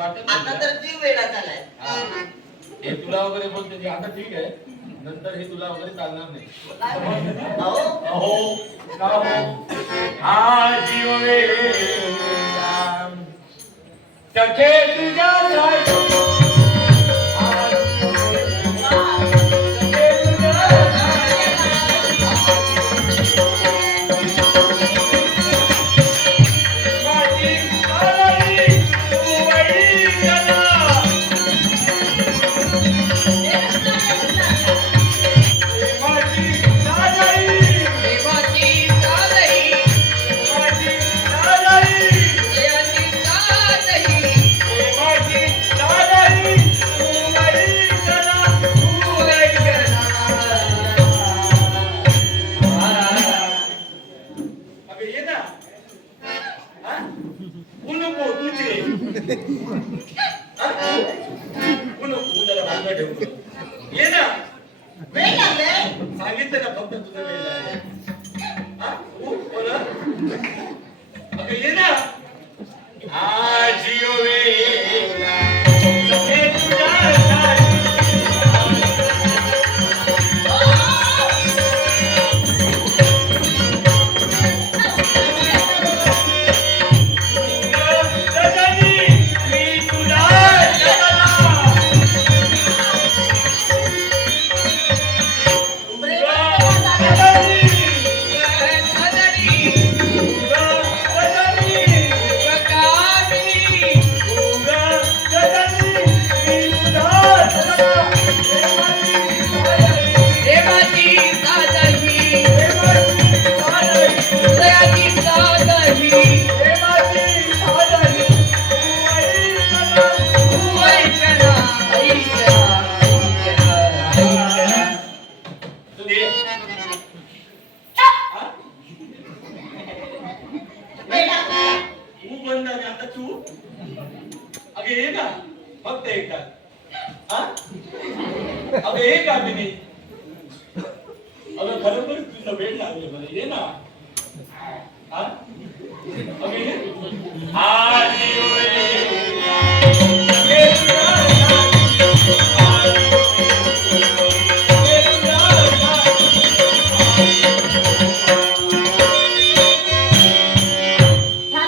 वाटत आता तर जीव वेडा झालाय. हे तुला वगैरे बोलते आता ठीक आहे, नंतर हे तुला वगैरे चालणार नाही. अहो अहो हा जीव वेडा सखे तुझ्या ये ना वेळ लागले. सांगितलं ना फक्त तुझं वेळ लागले. अगं ये ना जीव वेडा सखे तुझ्या फक्त एकदा अगं एक नाही अगं खरोखर तुझं वेळ लागले मला ये ना अगं